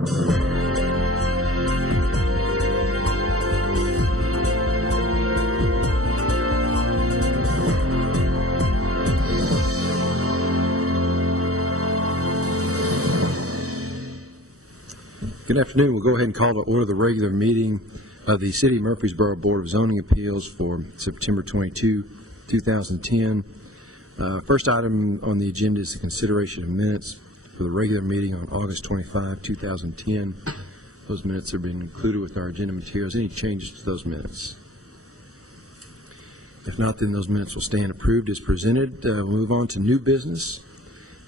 Good afternoon. We'll go ahead and call to order the regular meeting of the City of Murfreesboro Board of Zoning Appeals for September 22, 2010. First item on the agenda is the consideration of minutes for the regular meeting on August 25, 2010. Those minutes have been included with our agenda materials. Any changes to those minutes? If not, then those minutes will stand approved as presented. We'll move on to new business,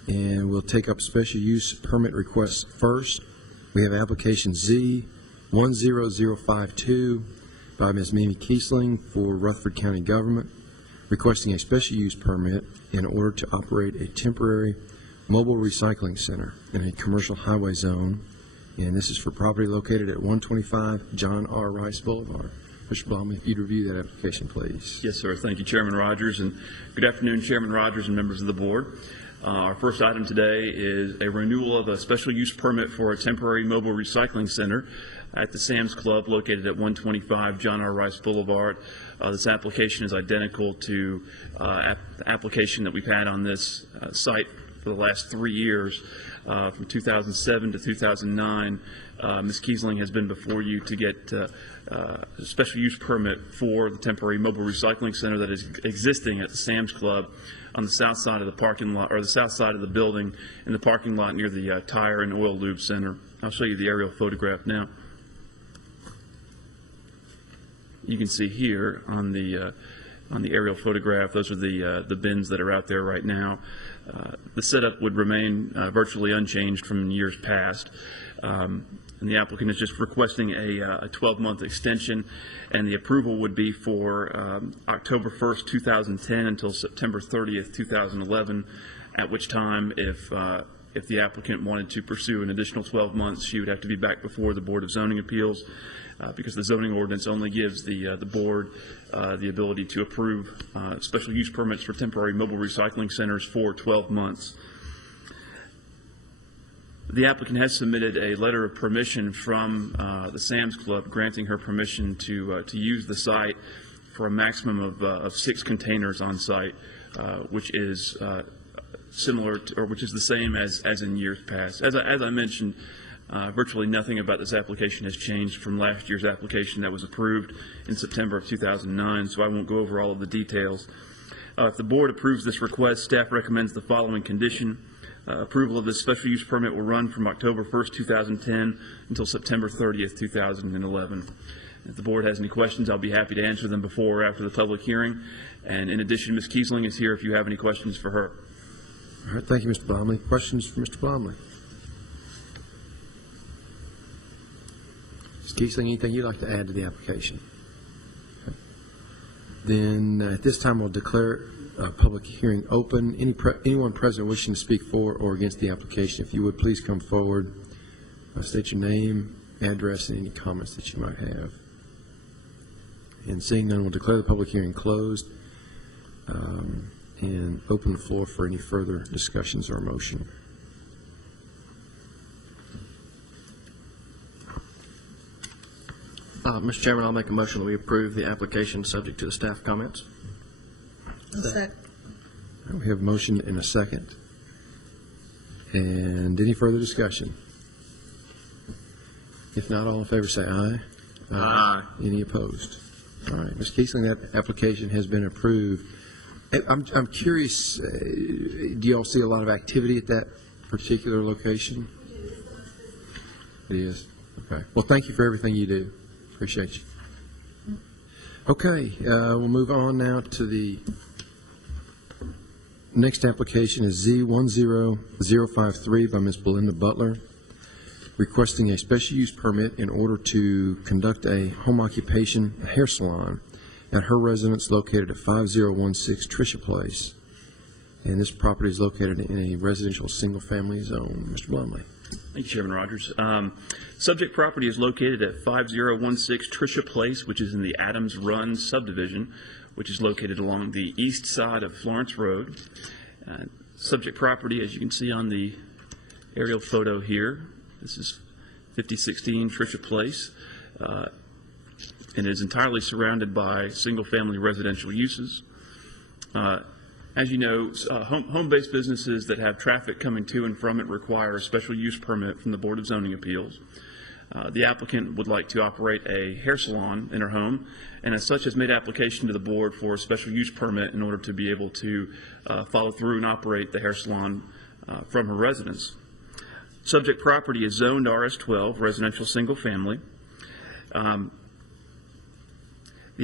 and we'll take up special use permit requests first. We have application Z10052 by Ms. Mimi Kiesling for Rutherford County Government, requesting a special use permit in order to operate a temporary mobile recycling center in a commercial highway zone. And this is for property located at 125 John R. Rice Boulevard. Mr. Blomley, if you'd review that application, please. Yes, sir. Thank you, Chairman Rogers. And good afternoon, Chairman Rogers and members of the board. Our first item today is a renewal of a special use permit for a temporary mobile recycling center at the Sam's Club located at 125 John R. Rice Boulevard. This application is identical to the application that we've had on this site for the last 3 years. From 2007 to 2009, Ms. Kiesling has been before you to get a special use permit for the temporary mobile recycling center that is existing at the Sam's Club on the south side of the parking lot, or the south side of the building, in the parking lot near the Tire and Oil Lube Center. I'll show you the aerial photograph now. You can see here on the aerial photograph, those are the bins that are out there right now. The setup would remain virtually unchanged from years past. And the applicant is just requesting a 12-month extension, and the approval would be for October 1st, 2010 until September 30th, 2011, at which time, if the applicant wanted to pursue an additional 12 months, she would have to be back before the Board of Zoning Appeals, because the zoning ordinance only gives the board the ability to approve special use permits for temporary mobile recycling centers for 12 months. The applicant has submitted a letter of permission from the Sam's Club granting her permission to use the site for a maximum of 6 containers on site, which is similar to, or which is the same as in years past. As I mentioned, virtually nothing about this application has changed from last year's application that was approved in September of 2009, so I won't go over all of the details. If the board approves this request, staff recommends the following condition. Approval of this special use permit will run from October 1st, 2010 until September 30th, 2011. If the board has any questions, I'll be happy to answer them before or after the public hearing. And in addition, Ms. Kiesling is here if you have any questions for her. All right, thank you, Mr. Blomley. Questions for Mr. Blomley? Ms. Kiesling, anything you'd like to add to the application? Okay. Then at this time, we'll declare public hearing open. Anyone present wishing to speak for or against the application, if you would please come forward, state your name, address, and any comments that you might have. And seeing none, we'll declare the public hearing closed and open the floor for any further discussions or motion. Mr. Chairman, I'll make a motion that we approve the application subject to the staff comments. Second. We have a motion and a second. And any further discussion? If not, all in favor say aye. Aye. Any opposed? All right, Ms. Kiesling, that application has been approved. I'm curious, do you all see a lot of activity at that particular location? It is. Okay. Well, thank you for everything you do. Appreciate you. Okay, we'll move on now to the next application is Z10053 by Ms. Belinda Butler, requesting a special use permit in order to conduct a home occupation hair salon at her residence located at 5016 Tricia Place. And this property is located in a residential single-family zone. Mr. Blomley. Thank you, Chairman Rogers. Subject property is located at 5016 Tricia Place, which is in the Adams Run subdivision, which is located along the east side of Florence Road. Subject property, as you can see on the aerial photo here, this is 5016 Tricia Place, and is entirely surrounded by single-family residential uses. As you know, home-based businesses that have traffic coming to and from it require a special use permit from the Board of Zoning Appeals. The applicant would like to operate a hair salon in her home, and as such has made application to the board for a special use permit in order to be able to follow through and operate the hair salon from her residence. Subject property is zoned RS12, residential single family. The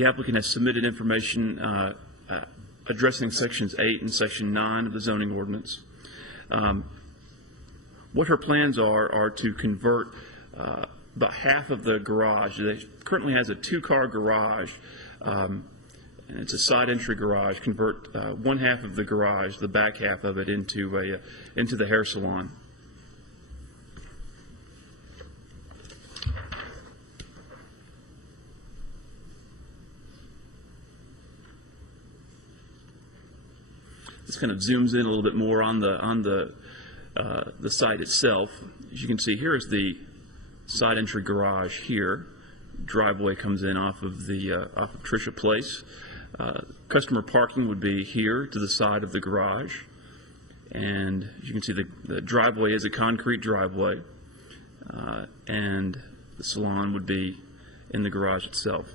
applicant has submitted information addressing sections 8 and section 9 of the zoning ordinance. What her plans are to convert about half of the garage. They currently has a 2-car garage, and it's a side entry garage. Convert one half of the garage, the back half of it, into the hair salon. This kind of zooms in a little bit more on the site itself. As you can see, here is the side entry garage here. Driveway comes in off of Tricia Place. Customer parking would be here to the side of the garage. And as you can see, the driveway is a concrete driveway. And the salon would be in the garage itself.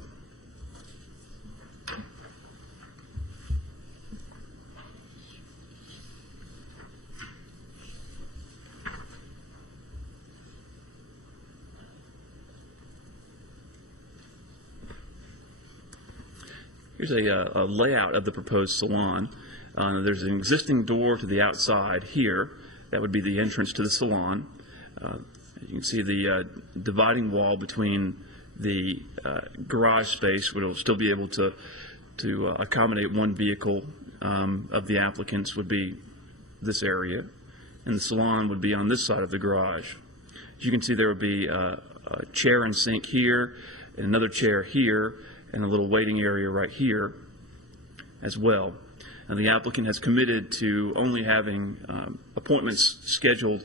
Here's a layout of the proposed salon. There's an existing door to the outside here. That would be the entrance to the salon. You can see the dividing wall between the garage space, which will still be able to accommodate one vehicle of the applicants, would be this area. And the salon would be on this side of the garage. As you can see, there would be a chair and sink here, and another chair here, and a little waiting area right here as well. And the applicant has committed to only having appointments scheduled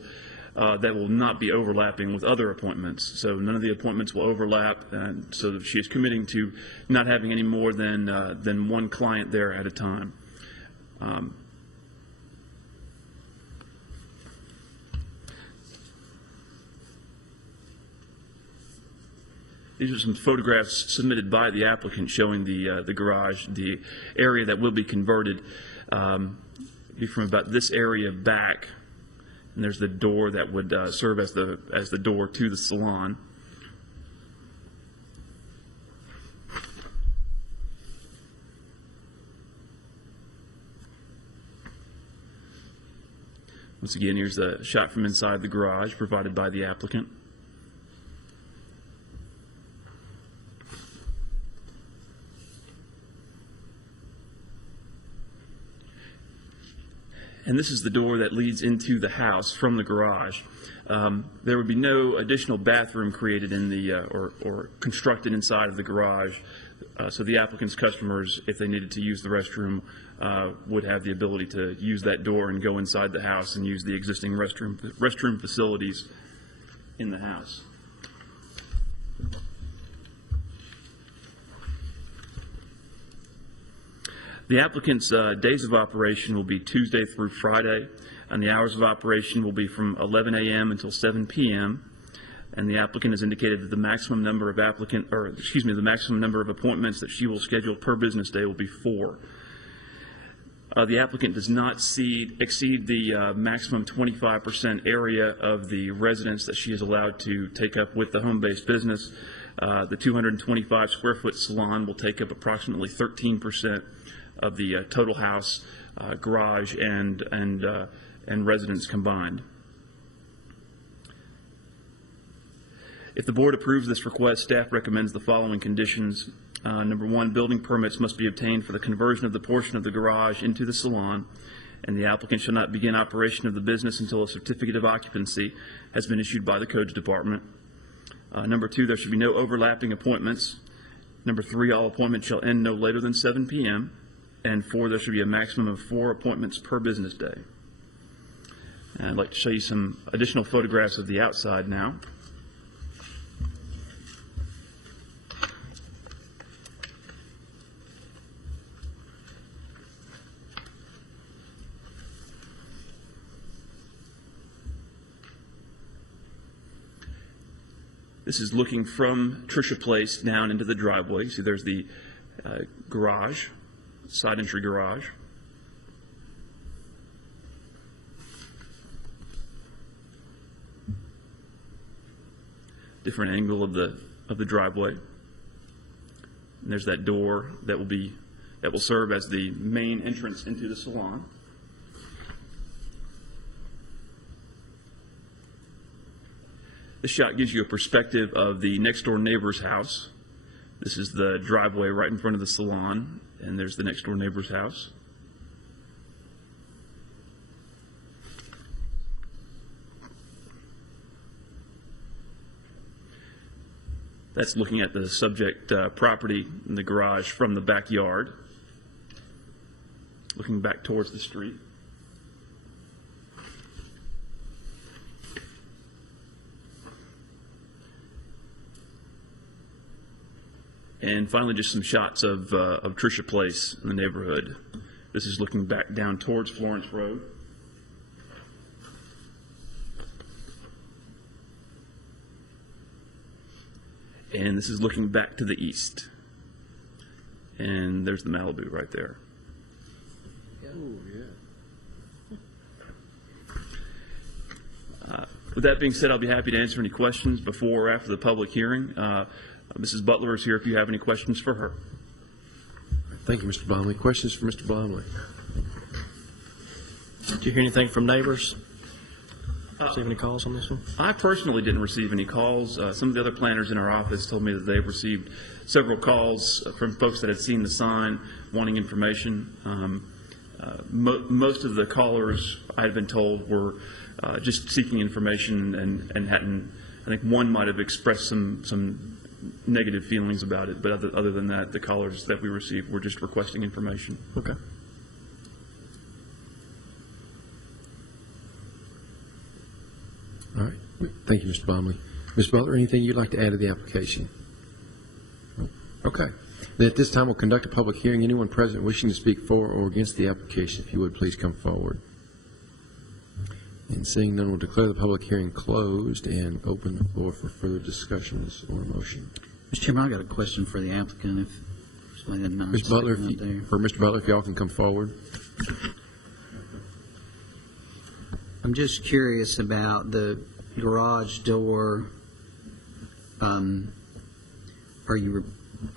that will not be overlapping with other appointments. So none of the appointments will overlap, and so that she is committing to not having any more than one client there at a time. These are some photographs submitted by the applicant showing the garage, the area that will be converted. Be from about this area back, and there's the door that would serve as the door to the salon. Once again, here's a shot from inside the garage provided by the applicant. And this is the door that leads into the house from the garage. There would be no additional bathroom created in the or constructed inside of the garage. So the applicant's customers, if they needed to use the restroom, would have the ability to use that door and go inside the house and use the existing restroom facilities in the house. The applicant's days of operation will be Tuesday through Friday, and the hours of operation will be from 11 a.m. until 7 p.m. And the applicant has indicated that the maximum number of the maximum number of appointments that she will schedule per business day will be 4. The applicant does not exceed the maximum 25% area of the residence that she is allowed to take up with the home-based business. The 225 square foot salon will take up approximately 13% of the total house, garage, and residence combined. If the board approves this request, staff recommends the following conditions. Number 1, building permits must be obtained for the conversion of the portion of the garage into the salon, and the applicant shall not begin operation of the business until a certificate of occupancy has been issued by the Codes Department. Number 2, there should be no overlapping appointments. Number 3, all appointments shall end no later than 7 p.m. And 4, there should be a maximum of 4 appointments per business day. And I'd like to show you some additional photographs of the outside now. This is looking from Tricia Place down into the driveway. See, there's the garage, side entry garage. Different angle of the driveway. And there's that door that will serve as the main entrance into the salon. This shot gives you a perspective of the next door neighbor's house. This is the driveway right in front of the salon, and there's the next door neighbor's house. That's looking at the subject property in the garage from the backyard, looking back towards the street. And finally, just some shots of Tricia Place in the neighborhood. This is looking back down towards Florence Road. And this is looking back to the east. And there's the Malibu right there. With that being said, I'll be happy to answer any questions before or after the public hearing. Mrs. Butler is here if you have any questions for her. Thank you, Mr. Blomley. Questions for Mr. Blomley? Did you hear anything from neighbors? Receive any calls on this one? I personally didn't receive any calls. Some of the other planners in our office told me that they've received several calls from folks that had seen the sign wanting information. Most of the callers, I had been told, were just seeking information and hadn't, I think one might have expressed some negative feelings about it, but other than that, the callers that we received were just requesting information. Okay. All right. Thank you, Mr. Blomley. Ms. Butler, anything you'd like to add to the application? No? Okay. Then at this time, we'll conduct a public hearing. Anyone present wishing to speak for or against the application, if you would, please come forward. And seeing none, we'll declare the public hearing closed and open the floor for further discussions or motion. Mr. Chairman, I've got a question for the applicant, if somebody doesn't mind. Mr. Butler, sticking up there. or Mr. Butler, if y'all can come forward. I'm just curious about the garage door.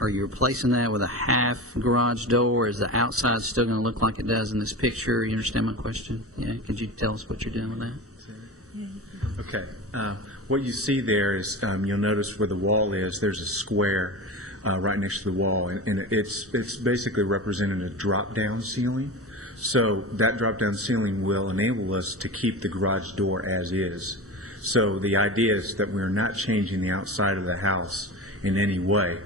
Are you replacing that with a half garage door? Is the outside still going to look like it does in this picture? You understand my question? Yeah. Could you tell us what you're doing with that? Okay. What you see there is you'll notice where the wall is. There's a square right next to the wall, and it's basically representing a drop-down ceiling. So that drop-down ceiling will enable us to keep the garage door as is. So the idea is that we're not changing the outside of the house in any way.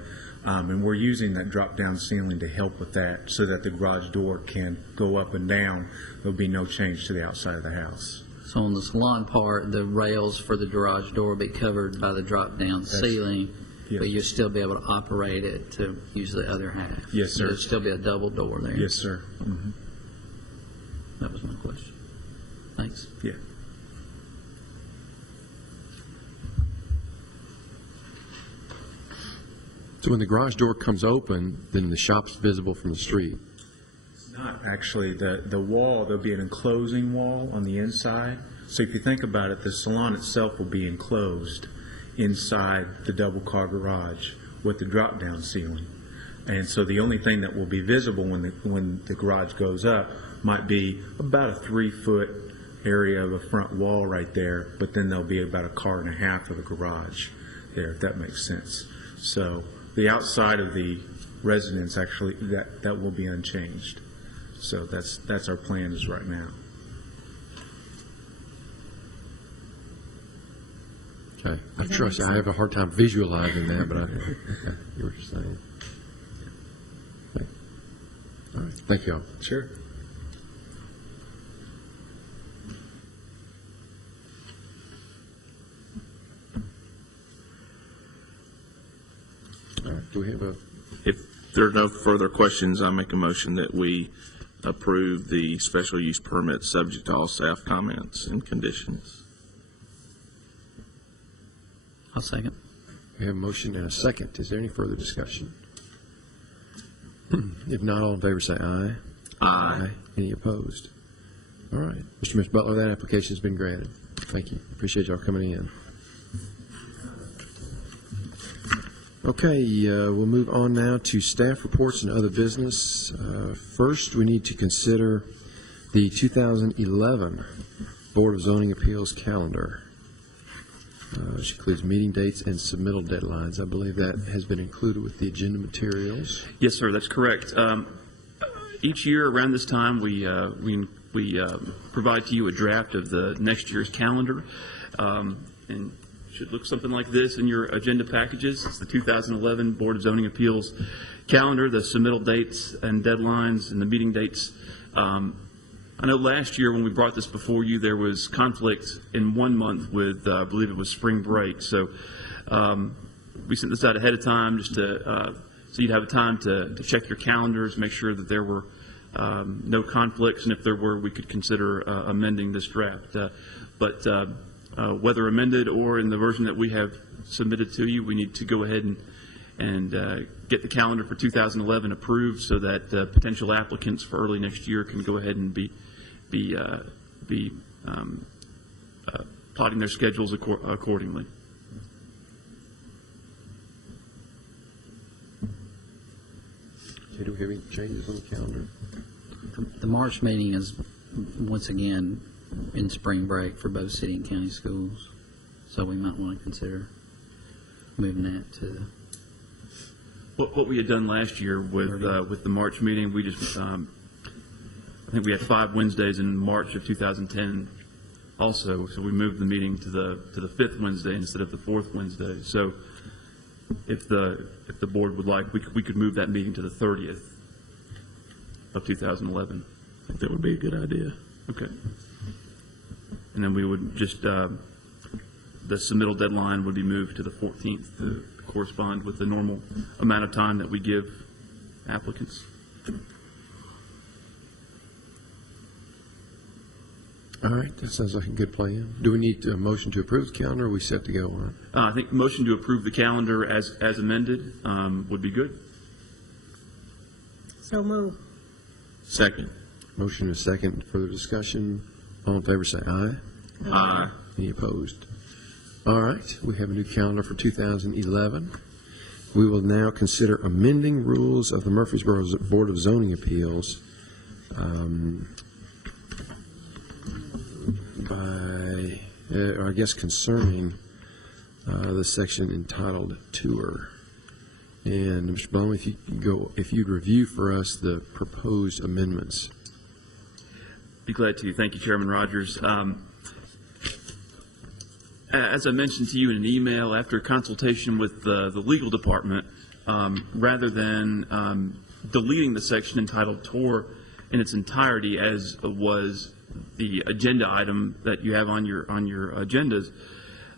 And we're using that drop-down ceiling to help with that so that the garage door can go up and down. There'll be no change to the outside of the house. So on the salon part, the rails for the garage door will be covered by the drop-down ceiling, yes. but you'll still be able to operate it to use the other half. Yes, sir. There'll still be a double door there. Yes, sir. Mm-hmm. That was my question. Thanks. Yeah. So when the garage door comes open, then the shop's visible from the street. Not actually. The wall, there'll be an enclosing wall on the inside. So if you think about it, the salon itself will be enclosed inside the double-car garage with the drop-down ceiling. And so the only thing that will be visible when the garage goes up might be about a 3-foot area of a front wall right there, but then there'll be about a car and a half of the garage there, if that makes sense. So the outside of the residence, actually, that will be unchanged. So that's our plan is right now. Okay. I trust you. I have a hard time visualizing that, but I hear what you're saying. Okay. All right. Thank you all. Sure. All right. Do we have a... If there are no further questions, I make a motion that we approve the special use permit subject to all staff comments and conditions. I'll second. We have a motion and a second. Is there any further discussion? If not, all in favor say aye. Aye. Any opposed? All right. Mr. Ms. Butler, that application has been granted. Thank you. Appreciate y'all coming in. Okay, we'll move on now to staff reports and other business. First, we need to consider the 2011 Board of Zoning Appeals calendar, which includes meeting dates and submittal deadlines. I believe that has been included with the agenda materials. Yes, sir, that's correct. Each year around this time, we provide to you a draft of the next year's calendar, and it should look something like this in your agenda packages. It's the 2011 Board of Zoning Appeals calendar, the submittal dates and deadlines, and the meeting dates. I know last year when we brought this before you, there was conflict in 1 month with, I believe it was spring break. So we sent this out ahead of time just to so you'd have time to check your calendars, make sure that there were no conflicts, and if there were, we could consider amending this draft. But whether amended or in the version that we have submitted to you, we need to go ahead and get the calendar for 2011 approved so that potential applicants for early next year can go ahead and be plotting their schedules accordingly. Okay, do we have any changes on the calendar? The March meeting is, once again, in spring break for both city and county schools, so we might want to consider moving that to. What we had done last year with the March meeting, we just I think we had 5 Wednesdays in March of 2010 also, so we moved the meeting to the 5th Wednesday instead of the 4th Wednesday. So if the board would like, we could move that meeting to the 30th of 2011. I think that would be a good idea. Okay. And then we would just the submittal deadline would be moved to the 14th to correspond with the normal amount of time that we give applicants. All right, that sounds like a good plan. Do we need a motion to approve the calendar, or are we set to go on? I think motion to approve the calendar as amended would be good. So move. Second. Motion and a second. Further discussion? All in favor say aye. Aye. Any opposed? All right, we have a new calendar for 2011. We will now consider amending rules of the Murfreesboro Board of Zoning Appeals I guess concerning the section entitled Tour. And Mr. Bowman, if you'd review for us the proposed amendments. Be glad to. Thank you, Chairman Rogers. As I mentioned to you in an email, after consultation with the legal department, rather than deleting the section entitled Tour in its entirety, as was the agenda item that you have on your agendas,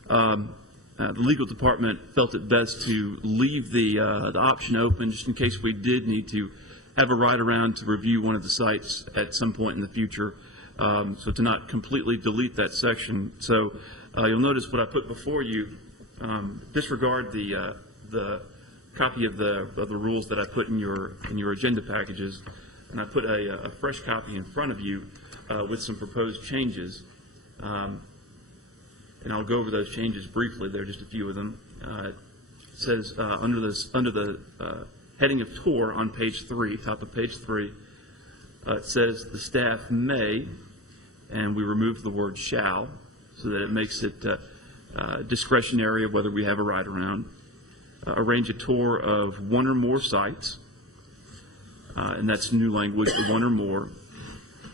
the legal department felt it best to leave the option open just in case we did need to have a ride around to review one of the sites at some point in the future. So to not completely delete that section. So you'll notice what I put before you. Disregard the copy of the rules that I put in your agenda packages, and I put a fresh copy in front of you with some proposed changes. And I'll go over those changes briefly. There are just a few of them. It says under the heading of tour on page 3, top of page 3, it says the staff may, and we remove the word shall, so that it makes it discretionary of whether we have a ride around. Arrange a tour of one or more sites, and that's new language, one or more,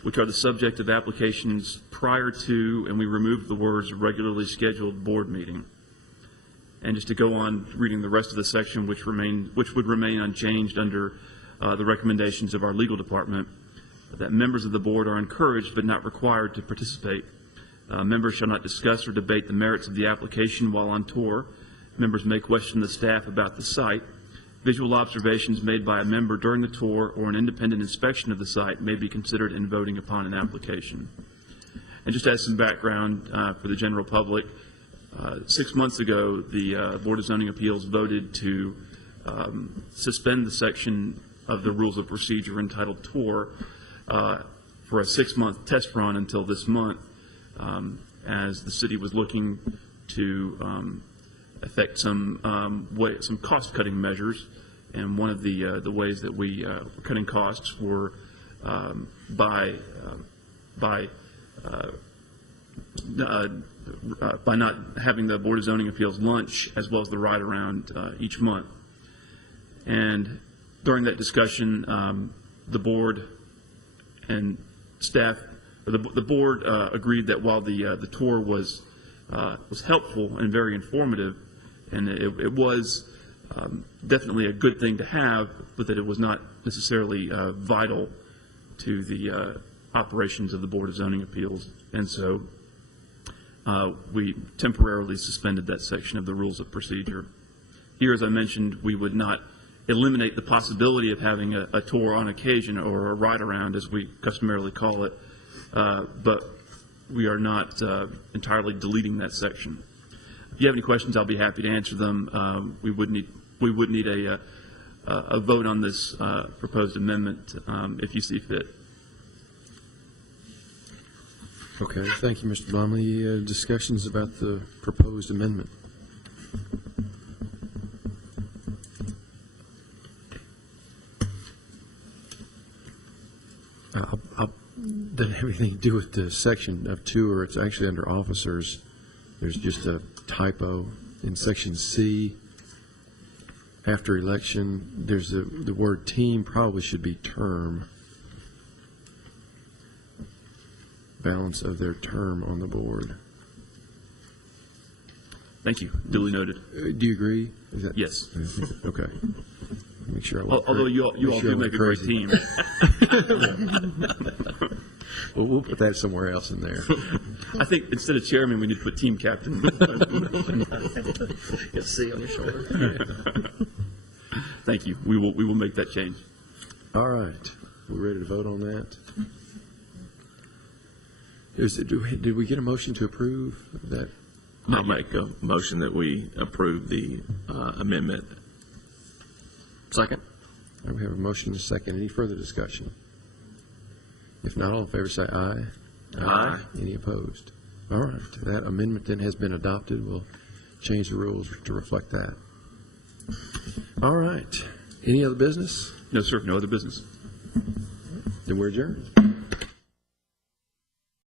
which are the subject of applications prior to, and we remove the words regularly scheduled board meeting. And just to go on reading the rest of the section, which would remain unchanged under the recommendations of our legal department, that members of the board are encouraged but not required to participate. Members shall not discuss or debate the merits of the application while on tour. Members may question the staff about the site. Visual observations made by a member during the tour or an independent inspection of the site may be considered in voting upon an application. And just as some background for the general public, 6 months ago, the Board of Zoning Appeals voted to suspend the section of the Rules of Procedure entitled Tour for a 6-month test run until this month, as the city was looking to effect some cost-cutting measures. And one of the ways that we were cutting costs were by not having the Board of Zoning Appeals lunch as well as the ride around each month. And during that discussion, the board and staff, the board agreed that while the tour was helpful and very informative, and it was definitely a good thing to have, but that it was not necessarily vital to the operations of the Board of Zoning Appeals. And so we temporarily suspended that section of the Rules of Procedure. Here, as I mentioned, we would not eliminate the possibility of having a tour on occasion, or a ride around as we customarily call it, but we are not entirely deleting that section. If you have any questions, I'll be happy to answer them. We would need a vote on this proposed amendment if you see fit. Okay, thank you, Mr. Blomley. Discussions about the proposed amendment? Doesn't have anything to do with the section of tour. It's actually under officers. There's just a typo in section C. After election, there's the word team probably should be term. Balance of their term on the board. Thank you. Duly noted. Do you agree? Is that, Yes. Okay. Make sure I Although you all do make a great team. Well, we'll put that somewhere else in there. I think instead of chairman, we need to put team captain. Get C on your shoulder. Thank you. We will make that change. All right. We're ready to vote on that. Did we get a motion to approve that? I'll make a motion that we approve the amendment. Second. We have a motion and a second. Any further discussion? If not, all in favor say aye. Aye. Any opposed? All right. That amendment then has been adopted. We'll change the rules to reflect that. All right. Any other business? No, sir. No other business. Then we're adjourned.